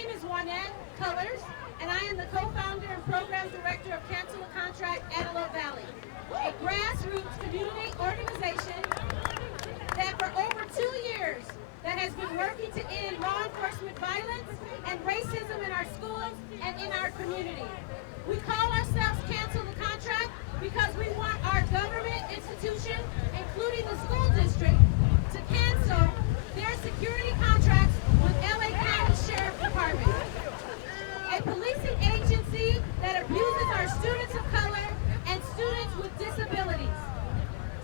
name is Juanette Colors, and I am the co-founder and program director of Cancel the Contract-Antelope Valley, a grassroots community organization that for over 2 years that has been working to end law enforcement violence and racism in our schools and in our community. We call ourselves Cancel the Contract because we want our government institution, including the school district, to cancel their security contracts with LA County Sheriff Department, a policing agency that abuses our students of color and students with disabilities,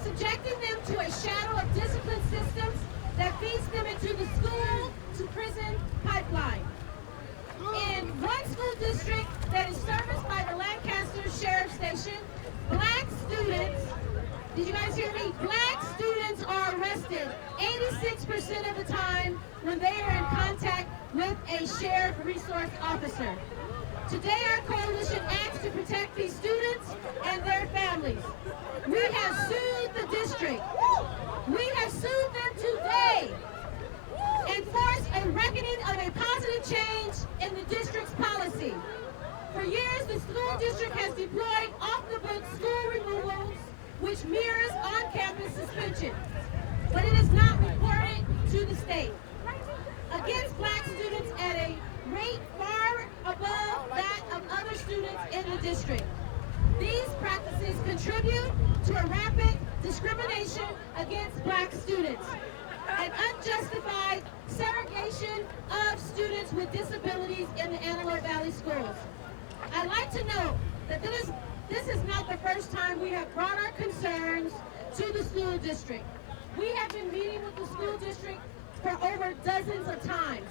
subjecting them to a shadow of discipline systems that feeds them into the school to prison pipeline. In one school district that is serviced by the Lancaster Sheriff Station, black students, did you guys hear me? Black students are arrested 86% of the time when they are in contact with a sheriff resource officer. Today our coalition acts to protect these students and their families. We have sued the district. We have sued them today and forced a reckoning of a positive change in the district's policy. For years, the school district has deployed off-the-book school removals, which mirrors on-campus suspension, but it is not reported to the state. Against black students at a rate far above that of other students in the district. These practices contribute to a rampant discrimination against black students, an unjustified segregation of students with disabilities in the Antelope Valley schools. I'd like to note that this is not the first time we have brought our concerns to the school district. We have been meeting with the school district for over dozens of times,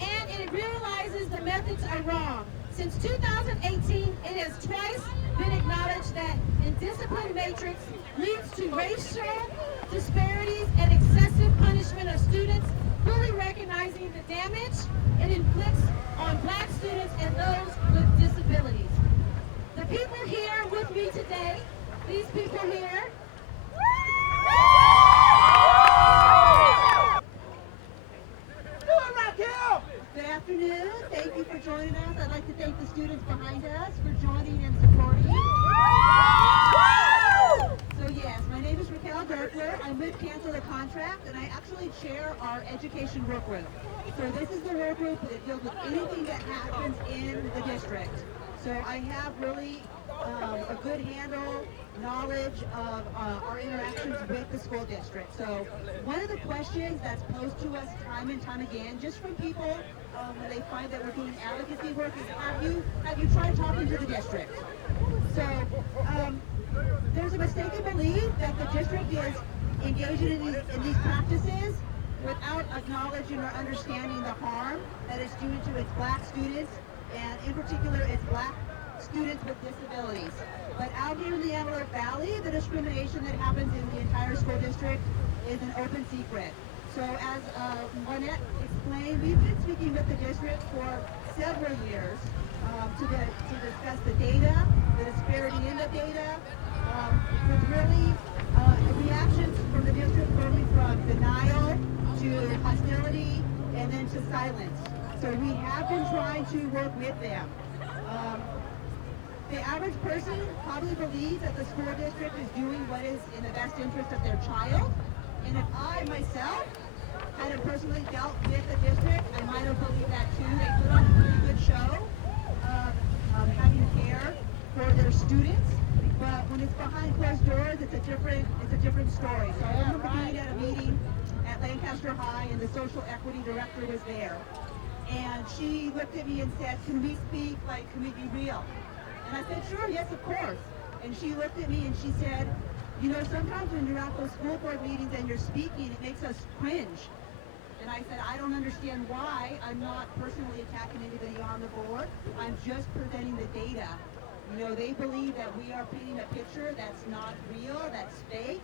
and it realizes the methods are wrong. Since 2018, it has twice been acknowledged that indiscipline matrix leads to racial disparities and excessive punishment of students, fully recognizing the damage it inflicts on black students and those with disabilities. The people here with me today, these people here, good afternoon. Thank you for joining us. I'd like to thank the students behind us for joining and supporting. So yes, my name is Raquel Gertler. I'm with Cancel the Contract, and I actually chair our education work group. So this is the work group that deals with anything that happens in the district. So I have really a good handle, knowledge of our interactions with the school district. So one of the questions that's posed to us time and time again, just from people when they find that we're doing advocacy work, is have you tried talking to the district? So there's a mistaken belief that the district is engaging in these practices without acknowledging or understanding the harm that it's doing to its black students, and in particular its black students with disabilities. But out here in the Antelope Valley, the discrimination that happens in the entire school district is an open secret. So as Juanette explained, we've been speaking with the district for several years to discuss the data, the disparity in the data, with really reactions from the district going from denial to hostility and then to silence. So we have been trying to work with them. The average person probably believes that the school district is doing what is in the best interest of their child. And if I myself hadn't personally dealt with the district, I might have believed that too. They put on a pretty good show of having care for their students. But when it's behind closed doors, it's a different story. So I remember being at a meeting at Lancaster High, and the social equity director was there. And she looked at me and said, "Can we speak? Like, can we be real?" And I said, "Sure, yes, of course." And she looked at me and she said, "You know, sometimes when you're at those school board meetings and you're speaking, it makes us cringe." And I said, "I don't understand why. I'm not personally attacking anybody on the board. I'm just presenting the data. You know, they believe that we are painting a picture that's not real, that's fake.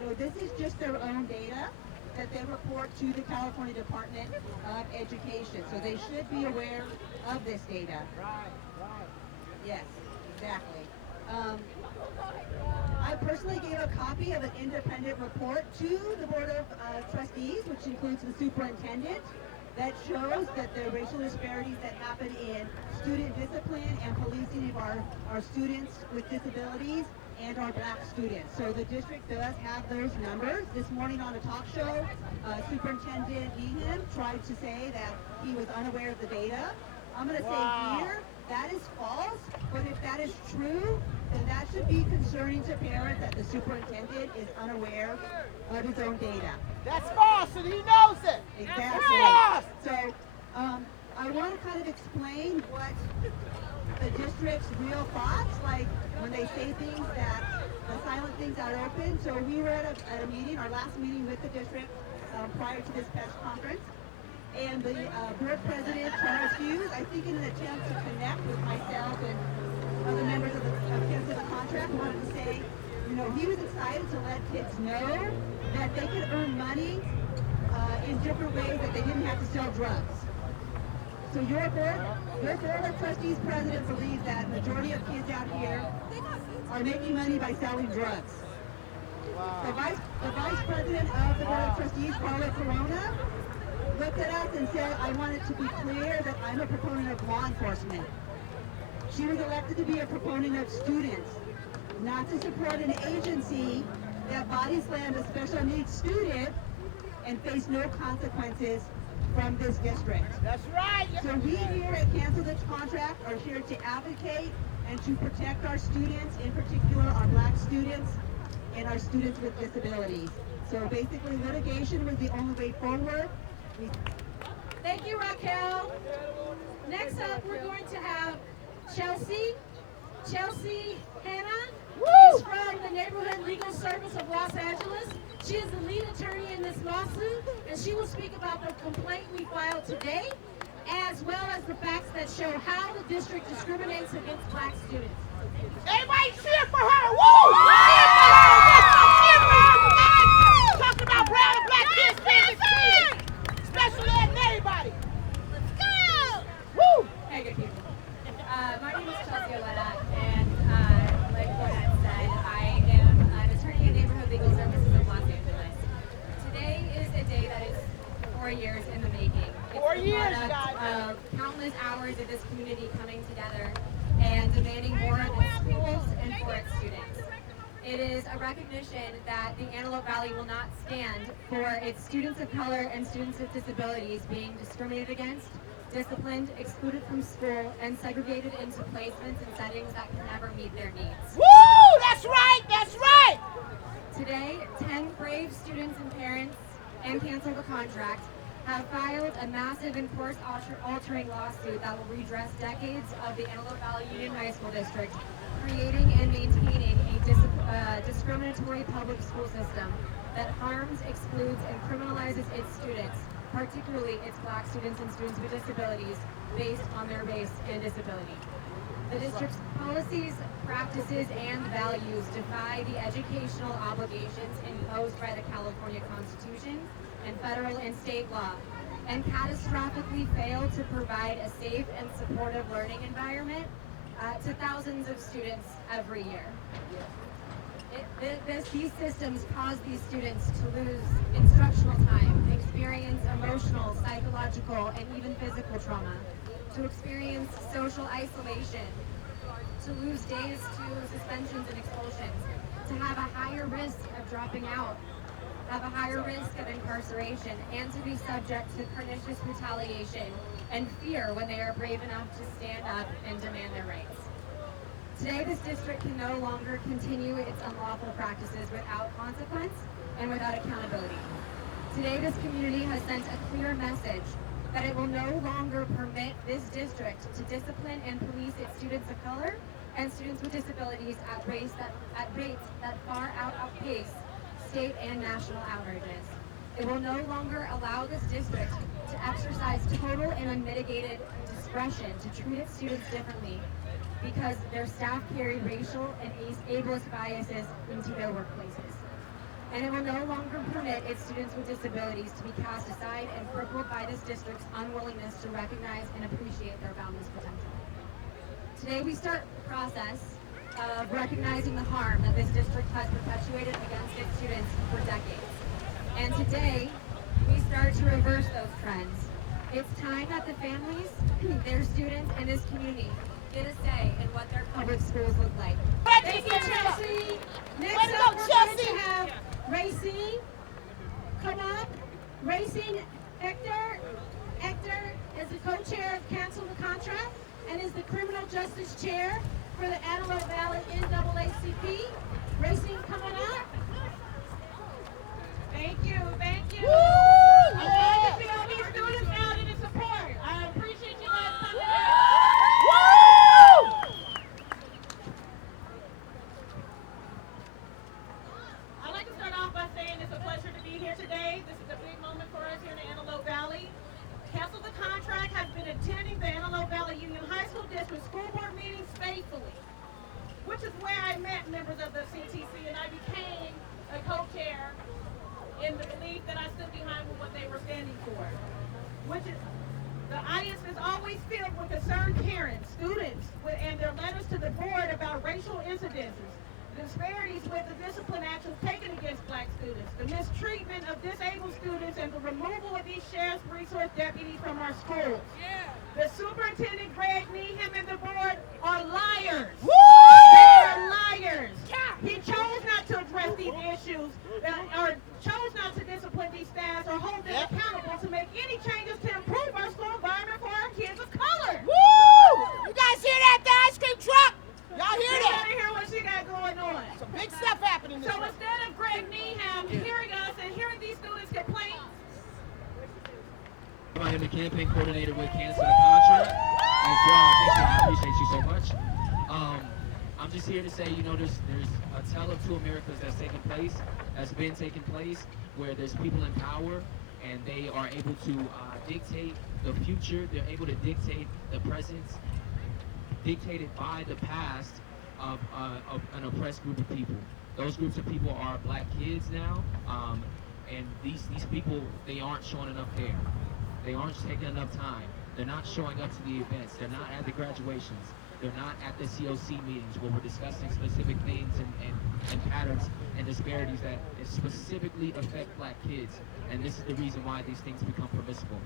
You know, this is just their own data that they report to the California Department of Education. So they should be aware of this data." Right. Yes, exactly. I personally gave a copy of an independent report to the Board of Trustees, which includes the superintendent, that shows that the racial disparities that happen in student discipline and policing of our students with disabilities and our black students. So the district does have those numbers. This morning on a talk show, Superintendent Ehan tried to say that he was unaware of the data. I'm going to say here, that is false, but if that is true, then that should be concerning to parents that the superintendent is unaware of his own data. That's false, and he knows it. Exactly. So I want to kind of explain what the district's real thoughts, like when they say things that the silent things out open. So we were at a meeting, our last meeting with the district prior to this press conference, and the board president, Charles Hughes, I think in an attempt to connect with myself and other members of Cancel the Contract, wanted to say, you know, he was excited to let kids know that they could earn money in different ways, that they didn't have to sell drugs. So your board of trustees president believes that majority of kids out here are making money by selling drugs. The vice president of the board of trustees, Paula Corona, looked at us and said, I want it to be clear that I'm a proponent of law enforcement. She was elected to be a proponent of students, not to support an agency that body slammed a special needs student and faced no consequences from this district. That's right. So we here at Cancel the Contract are here to advocate and to protect our students, in particular our black students and our students with disabilities. So basically litigation was the only way forward. Thank you, Raquel. Next up, we're going to have Chelsea Hanna is from the Neighborhood Legal Service of Los Angeles. She is the lead attorney in this lawsuit, and she will speak about the complaint we filed today, as well as the facts that show how the district discriminates against black students. Everybody cheer for her! Woo! Cheer for her! Cheer for her! Talking about brown and black kids being excluded. Special ed and everybody. Let's go! Woo! Hey, good people. My name is Chelsea Oletta, and like Gordon said, I am an attorney in Neighborhood Legal Services of Los Angeles. Today is a day that is 4 years in the making. It's 4 years, the guys. product of countless hours of this community coming together and demanding more of its schools and for its students. It is a recognition that the Antelope Valley will not stand for its students of color and students with disabilities being discriminated against, disciplined, excluded from school, and segregated into placements and settings that can never meet their needs. Woo! That's right! That's right! Today, 10 brave students and parents and Cancel the Contract have filed a massive and course-altering lawsuit that will redress decades of the Antelope Valley Union High School District, creating and maintaining a discriminatory public school system that harms, excludes, and criminalizes its students, particularly its black students and students with disabilities, based on their race and disability. The district's policies, practices, and values defy the educational obligations imposed by the California Constitution and federal and state law, and catastrophically fail to provide a safe and supportive learning environment to thousands of students every year. These systems cause these students to lose instructional time, experience emotional, psychological, and even physical trauma, to experience social isolation, to lose days to suspensions and expulsions, to have a higher risk of dropping out, have a higher risk of incarceration, and to be subject to pernicious retaliation and fear when they are brave enough to stand up and demand their rights. Today, this district can no longer continue its unlawful practices without consequence and without accountability. Today, this community has sent a clear message that it will no longer permit this district to discipline and police its students of color and students with disabilities at rates that far outpace state and national averages. It will no longer allow this district to exercise total and unmitigated discretion to treat its students differently because their staff carry racial and ableist biases into their workplaces. And it will no longer permit its students with disabilities to be cast aside and crippled by this district's unwillingness to recognize and appreciate their boundless potential. Today we start the process of recognizing the harm that this district has perpetuated against its students for decades. And today, we start to reverse those trends It's time that the families, their students, and this community get a say in what their public schools look like. Thank you, Chelsea. Next up, we're going to have Racine. Come up. Racine Hector. Hector is the co-chair of Cancel the Contract and is the criminal justice chair for the Antelope Valley NAACP. Racine, come on up. Thank you, thank you. I'm glad to see all these students out in support. I appreciate you guys coming out. I'd like to start off by saying it's a pleasure to be here today. This is a big moment for us here in the Antelope Valley. Cancel the Contract has been attending the Antelope Valley Union High School District school board meetings faithfully, which is where I met members of the CTC and I became a co-chair in the belief that I stood behind what they were standing for, which is the audience is always filled with concerned parents, students, and their letters to the board about racial incidences, disparities with the discipline actions taken against black students, the mistreatment of disabled students, and the removal of these sheriff's resource deputies from our schools. Yeah. The superintendent, Greg Neeham, and the board are liars. Woo! They are liars. Yeah. He chose not to address these issues, or chose not to discipline these staffs or hold them accountable to make any changes to improve our school environment for our kids of color. Woo! You guys hear that, the ice cream truck? Y'all hear You that? gotta hear what she got going on. Some big stuff happening this So week. instead of Greg Neeham hearing us and hearing these students' complaints, I am the campaign coordinator with Cancel the Contract. And thank you, I appreciate you so much. I'm just here to say, there's a tale of two Americas that's been taking place, where there's people in power and they are able to dictate the future. They're able to dictate the present, dictated by the past of an oppressed group of people. Those groups of people are black kids now, and these people, they aren't showing enough care. They aren't taking enough time. They're not showing up to the events. They're not at the graduations. They're not at the COC meetings where we're discussing specific things and patterns and disparities that specifically affect black kids. And this is the reason why these things become permissible.